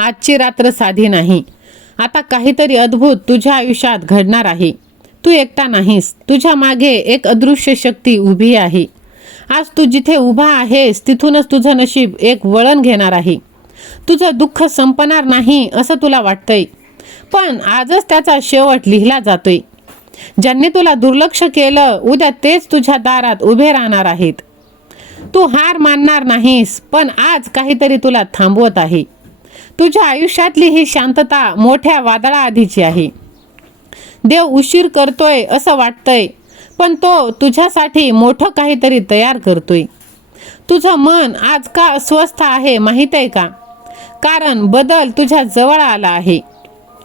आजची रात्र साधी नाही. आता काहीतरी अद्भुत तुझ्या आयुष्यात घडणार आहे. तू एकटा नाहीस. तुझ्या मागे एक अदृश्य शक्ती उभी आहे. आज तू जिथे उभा आहेस तिथूनच तुझं नशीब एक वळण घेणार आहे. तुझं दुःख संपणार नाही असं तुला वाटतंय, पण आजच त्याचा शेवट लिहिला जातोय. ज्यांनी तुला दुर्लक्ष केलं उद्या तेच तुझ्या दारात उभे राहणार आहेत. तू हार मानणार नाहीस, पण आज काहीतरी तुला थांबवत आहे. तुझ्या आयुष्यातली ही शांतता मोठ्या वादळाआधीची आहे. देव उशीर करतोय असं वाटतंय, पण तो तुझ्यासाठी मोठं काहीतरी तयार करतोय. तुझं मन आज का अस्वस्थ आहे माहीत आहे का? कारण बदल तुझ्या जवळ आला आहे.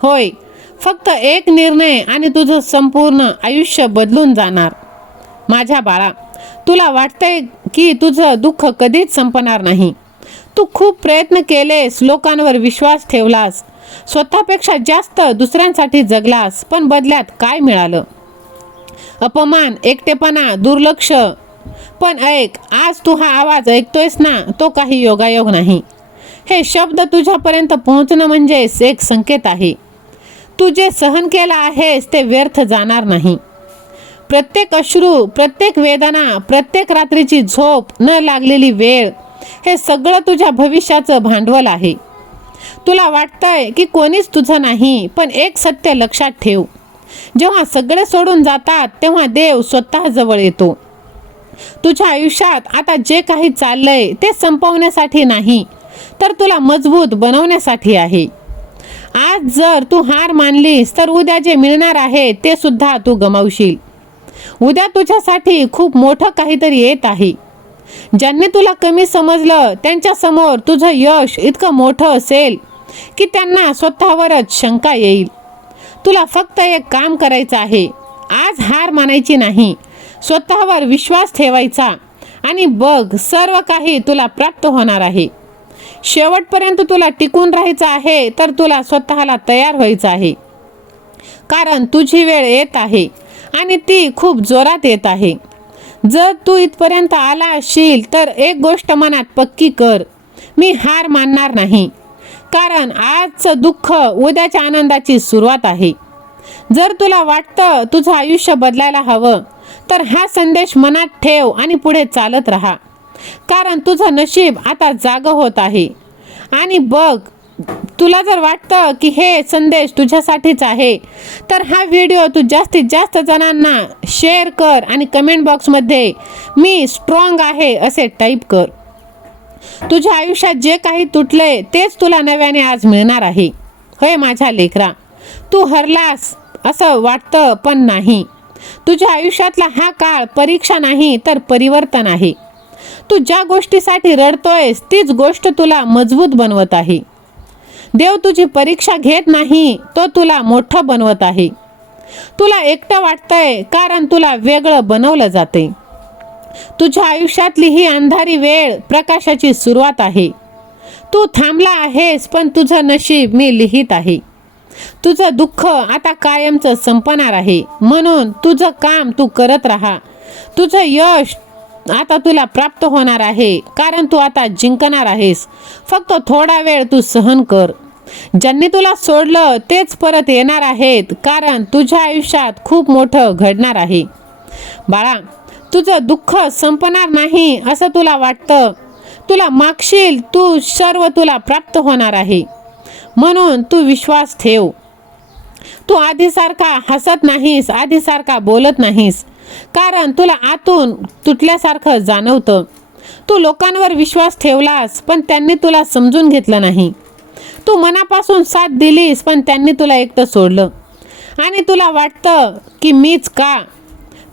होय, फक्त एक निर्णय आणि तुझं संपूर्ण आयुष्य बदलून जाणार. माझ्या बाळा, तुला वाटतंय की तुझं दुःख कधीच संपणार नाही. तू खूप प्रयत्न केलेस, लोकांवर विश्वास ठेवलास, स्वतःपेक्षा जास्त दुसऱ्यांसाठी जगलास, पण बदल्यात काय मिळालं? अपमान, एकटेपणा, दुर्लक्ष. पण ऐक, आज तू हा आवाज ऐकतोयस ना, तो काही योगायोग नाही. हे शब्द तुझ्यापर्यंत पोहोचणं म्हणजेच एक संकेत आहे. तू जे सहन केलं आहेस ते व्यर्थ जाणार नाही. प्रत्येक अश्रू, प्रत्येक वेदना, प्रत्येक रात्रीची झोप न लागलेली वेळ, हे सगळं तुझ्या भविष्याचं भांडवल आहे. तुला वाटतंय की कोणीच तुझं नाही, पण एक सत्य लक्षात ठेव. जेव्हा सगळे सोडून जातात तेव्हा देव स्वतः जवळ येतो. तुझ्या आयुष्यात आता जे काही चाललंय ते संपवण्यासाठी नाही, तर तुला मजबूत बनवण्यासाठी आहे. आज जर तू हार मानलीस तर उद्या जे मिळणार आहे ते सुद्धा तू गमावशील. उद्या तुझ्यासाठी खूप मोठं काहीतरी येत आहे. ज्यांनी तुला कमी समजलं त्यांच्या समोर तुझं यश इतकं मोठं असेल की त्यांना स्वतःवरच शंका येईल. तुला फक्त एक काम करायचं आहे. आज हार मानायची नाही, स्वतःवर विश्वास ठेवायचा आणि बघ, सर्व काही तुला प्राप्त होणार आहे. शेवटपर्यंत तुला टिकून राहायचं आहे, तर तुला स्वतःला तयार व्हायचं आहे. कारण तुझी वेळ येत आहे आणि ती खूप जोरात येत आहे. जर तू इथपर्यंत आला असशील तर एक गोष्ट मनात पक्की कर, मी हार मानणार नाही. कारण आजचं दुःख उद्याच्या आनंदाची सुरुवात आहे. जर तुला वाटतं तुझं आयुष्य बदलायला हवं, तर हा संदेश मनात ठेव आणि पुढे चालत राहा. कारण तुझं नशीब आता जागं होत आहे. आणि बघ, तुला जर वाटतं की हे संदेश तुझ्यासाठीच आहे, तर हा व्हिडिओ तू जास्तीत जास्त जणांना शेअर कर आणि कमेंट बॉक्समध्ये मी स्ट्रॉंग आहे असे टाईप कर. तुझ्या आयुष्यात जे काही तुटले तेच तुला नव्याने आज मिळणार आहे. होय माझ्या लेकरा, तू हरलास असं वाटतं, पण नाही. तुझ्या आयुष्यातला हा काळ परीक्षा नाही तर परिवर्तन आहे. तू ज्या गोष्टीसाठी रडतोयस तीच गोष्ट तुला मजबूत बनवत आहे. देव तुझी परीक्षा घेत नाही, तो तुला मोठं बनवत आहे. तुला एकटं वाटतंय कारण तुला वेगळं बनवलं जाते. तुझ्या आयुष्यातली ही अंधारी वेळ प्रकाशाची सुरुवात आहे. तू थांबला आहेस, पण तुझं नशीब मी लिहित आहे. तुझं दुःख आता कायमचं संपणार आहे. म्हणून तुझं काम तू करत राहा. तुझं यश आता तुला प्राप्त होणार आहे, कारण तू आता जिंकणार आहेस. फक्त थोडा वेळ तू सहन कर. ज्यांनी तुला सोडलं तेच परत येणार आहेत, कारण तुझ्या आयुष्यात खूप मोठं घडणार आहे. बाळा, तुझं दुःख संपणार नाही असं तुला वाटतं. तुला मागशील तू सर्व तुला प्राप्त होणार आहे. म्हणून तू विश्वास ठेव. तू आधीसारखा हसत नाहीस, आधीसारखा बोलत नाहीस, कारण तुला आतून तुटल्यासारखं जाणवतं. तू लोकांवर विश्वास ठेवलास, पण त्यांनी तुला समजून घेतलं नाही. तू मनापासून साथ दिलीस, पण त्यांनी तुला एकटं सोडलं. आणि तुला वाटतं की मीच का?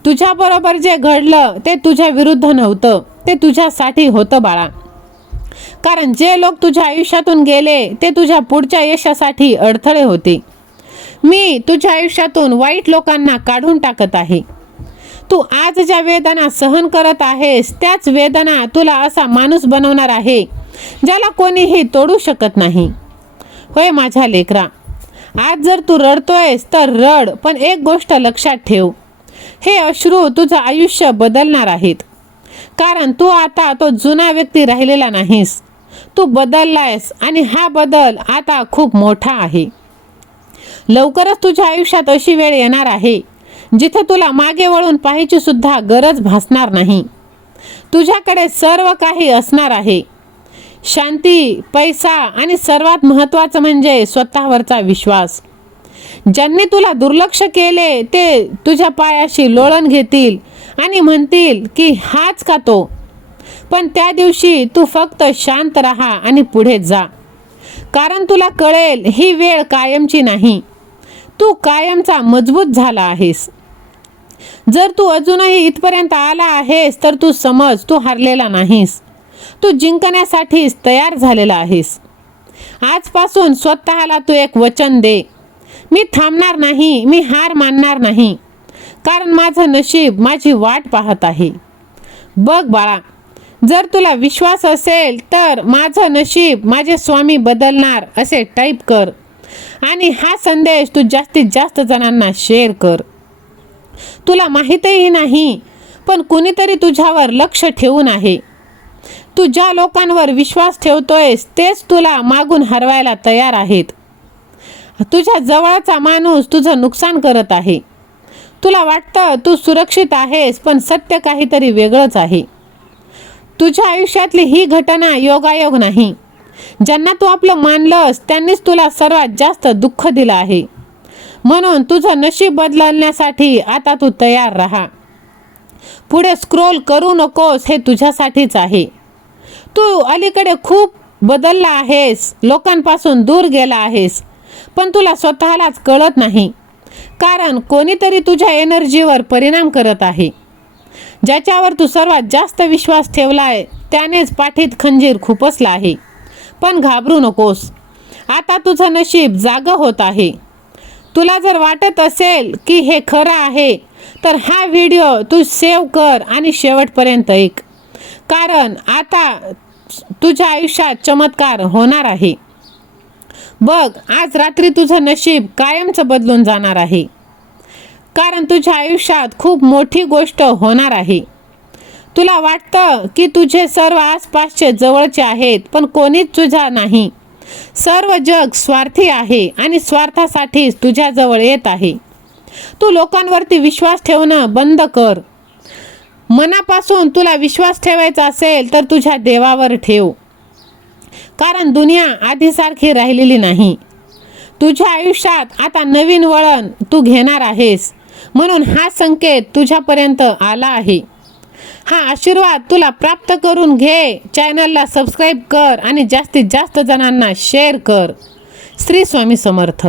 तुझ्याबरोबर जे घडलं ते तुझ्या विरुद्ध नव्हतं, ते तुझ्यासाठी होतं बाळा. कारण जे लोक तुझ्या आयुष्यातून गेले ते तुझ्या पुढच्या यशासाठी अडथळे होते. मी तुझ्या आयुष्यातून वाईट लोकांना काढून टाकत आहे. तू आज ज्या वेदना सहन करत आहेस त्याच वेदना तुला असा माणूस बनवणार आहे ज्याला कोणीही तोडू शकत नाही. होय माझ्या लेकरा, आज जर तू रडतोयस तर रड, पण एक गोष्ट लक्षात ठेव, हे अश्रू तुझं आयुष्य बदलणार आहेत. कारण तू आता तो जुना व्यक्ती राहिलेला नाहीस. तू बदललायस आणि हा बदल आता खूप मोठा आहे. लवकरच तुझ्या आयुष्यात अशी वेळ येणार आहे जिथे तुला मागे वळून पाहायची सुद्धा गरज भासणार नाही. तुझ्याकडे सर्व काही असणार आहे. शांती, पैसा आणि सर्वात महत्त्वाचं म्हणजे स्वतःवरचा विश्वास. ज्यांनी तुला दुर्लक्ष केले ते तुझ्या पायाशी लोळण घेतील आणि म्हणतील की हाच का तो. पण त्या दिवशी तू फक्त शांत राहा आणि पुढे जा. कारण तुला कळेल ही वेळ कायमची नाही. तू कायमचा मजबूत झाला आहेस. जर तू अजूनही इथपर्यंत आला आहेस तर तू समज तू हारलेला नाहीस. तू जिंकण्यासाठीच तयार झालेला आहेस. आजपासून स्वतःला तू एक वचन दे. मी थांबणार नाही, मी हार मानणार नाही. कारण माझं नशीब माझी वाट पाहत आहे. बघ बाळा, जर तुला विश्वास असेल तर माझं नशीब माझे स्वामी बदलणार असे टाईप कर आणि हा संदेश तू जास्तीत जास्त जणांना शेअर कर. तुला माहीतही नाही पण कुणीतरी तुझ्यावर लक्ष ठेवून आहे. तू ज्या लोकांवर विश्वास ठेवतोयस तेच तुला मागून हरवायला तयार आहेत. तुझ्या जवळचा माणूस तुझं नुकसान करत आहे. तुला वाटतं तू सुरक्षित आहेस पण सत्य काहीतरी वेगळंच आहे. तुझ्या आयुष्यातली ही घटना योगायोग नाही. ज्यांना तू आपलं मानलंस त्यांनीच तुला सर्वात जास्त दुःख दिलं आहे. म्हणून तुझं नशीब बदलण्यासाठी आता तू तयार राहा. पुढे स्क्रोल करू नकोस, हे तुझ्यासाठीच आहे. तू अलीकडे खूप बदलला आहेस, लोकांपासून दूर गेला आहेस, पण तुला स्वतःलाच कळत नाही. कारण कोणीतरी तुझ्या एनर्जीवर परिणाम करत आहे. ज्याच्यावर तू सर्वात जास्त विश्वास ठेवलाय त्यानेच पाठीत खंजीर खुपसला आहे. पण घाबरू नकोस, आता तुझं नशीब जागं होत आहे. तुला जर वाटत असेल की हे खरं आहे तर हा व्हिडिओ तू सेव्ह कर आणि शेवटपर्यंत ऐक. कारण आता तुझ्या आयुष्यात चमत्कार होणार आहे. बघ, आज रात्री तुझं नशीब कायमचं बदलून जाणार आहे. कारण तुझ्या आयुष्यात खूप मोठी गोष्ट होणार आहे. तुला वाटतं की तुझे सर्व आसपासचे जवळचे आहेत पण कोणीच तुझा नाही. सर्व जग स्वार्थी आहे आणि स्वार्थासाठीच तुझ्याजवळ येत आहे. तू लोकांवरती विश्वास ठेवणं बंद कर. मनापासून तुला विश्वास ठेवायचा असेल तर तुझ्या देवावर ठेव. कारण दुनिया आधीसारखी राहिलेली नाही. तुझ्या आयुष्यात आता नवीन वळण तू घेणार आहेस. म्हणून हा संकेत तुझ्यापर्यंत आला आहे. हा आशीर्वाद तुला प्राप्त करून घे. चॅनलला सबस्क्राईब कर आणि जास्तीत जास्त जणांना शेअर कर. श्री स्वामी समर्थ.